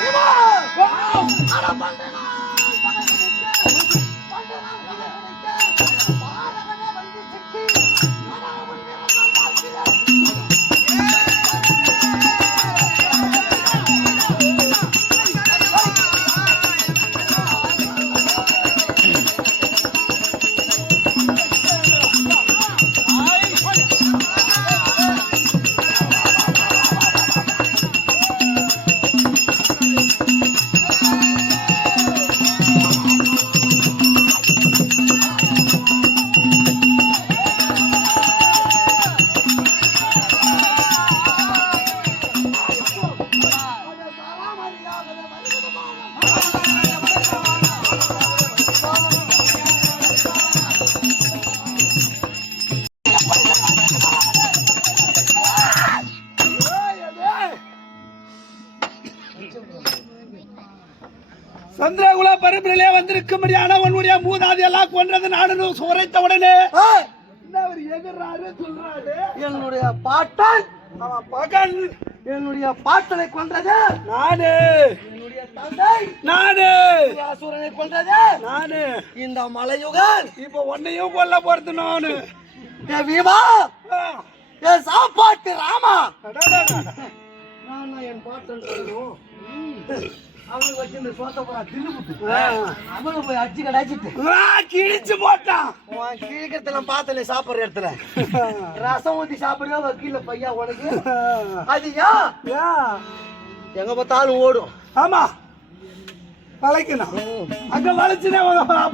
Come on! Wow! Out of my சந்திரகுல பரம்பிலே வந்திருக்கும்படியான உன்னுடைய மூதாதி எல்லாம் கொன்றது நாடு உரைத்த உடனே அவர் எதிர்றாரு சொல்றாரு? என்னுடைய பாட்டன் அவன் பகல் என்னுடைய பாட்டனை கொன்றது. நானு என்னுடைய தந்தை நானு அசுரனை கொன்றது. நானு இந்த மலையுகன் இப்ப உன்னையும் கொல்ல போறது நானு. ஏ வீமா! ஏ சாப்பாட்டு ராமா. நான் என் பாட்டன் சொல்லணும் அவனுக்கு வச்சு இந்த சோத்த போறா தின்னு ஆ. அவனு போய் அடிச்சு கடாச்சிட்டு ஆ, கிழிச்சு போட்டான். கீழ்கத்துல பார்த்தல சாப்பிடுற இடத்துல. ரசம் ஊத்தி சாப்பிடுறியா வக்கீல பையா உனக்கு? அது? எங்க பார்த்தாலும் ஓடும். ஆமா. வளைக்கணும். அங்க வளைச்சுனே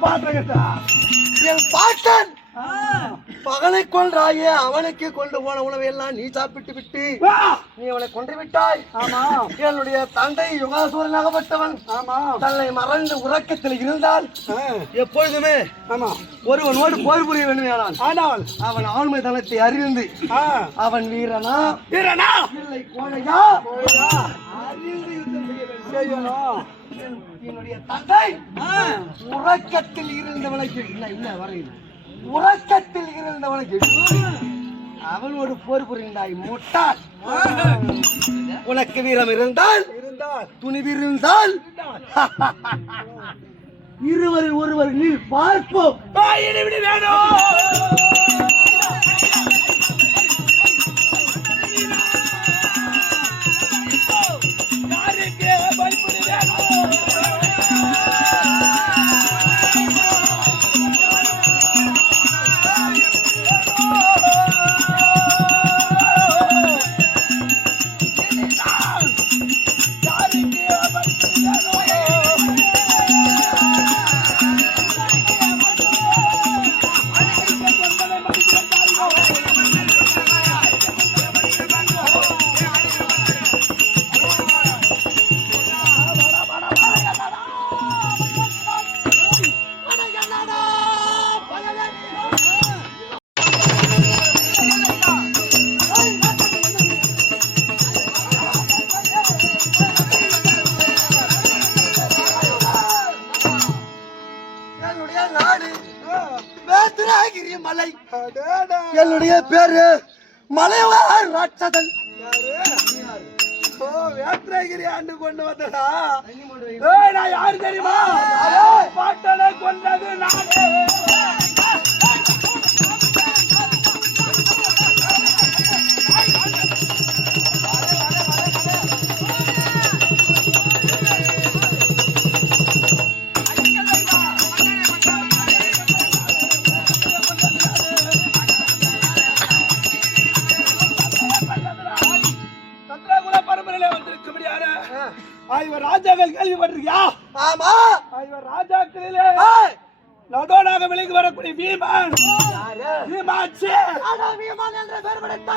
பாட்டுக்கிட்டா என் பாட்டன்! பகலை கொன்றாயே அவனுக்கு கொண்டு போன உணவை எல்லாம் நீ சாப்பிட்டு விட்டு நீ அவனை கொன்று விட்டாய். ஆமா. என்னுடைய தந்தை யுகாசூரனாகப்பட்டவன் ஆமா. தன்னை மறந்து உறக்கத்தில் இருந்தால் எப்பொழுதுமே ஆமா. ஒருவனோடு போர் புரிய வேண்டுமானால் ஆனால் அவன் ஆண்மை தனத்தை அறிந்து அவன் வீரனா? வீரனா? இல்லை கோழையா? அறிந்து யுத்தம் செய்ய வேண்டும். செய்யணும். என்னுடைய தந்தை உறக்கத்தில் இருந்தவனுக்கு இல்ல இல்ல வரையில். உறக்கத்தில் இருந்தவனுக்கு அவனோடு போர் புரிந்தாய் முட்டாள். உனக்கு வீரம் இருந்தால் இருந்தால். துணிவு இருந்தால் இருவரில் ஒருவர் நீ பார்ப்போம். வேணும். நாடு. வேத்திராகிரி மலை. என்னுடைய பேரு மலைவாழ் ராட்சதன். ஓ வேத்ரகிரி ஆண்டு கொண்டு வந்ததா? நான் யாரு தெரியுமா? பாட்டனை கொண்டது நானே. ராஜாக்கள் கேள்விப்பட்டிருக்கியா? ஆமா. இவர் ராஜாக்களிலே நடுவனாக விலகி வரக்கூடிய வீமன்? வீமாட்சி. வீமன் என்ற பெயர் படைத்த?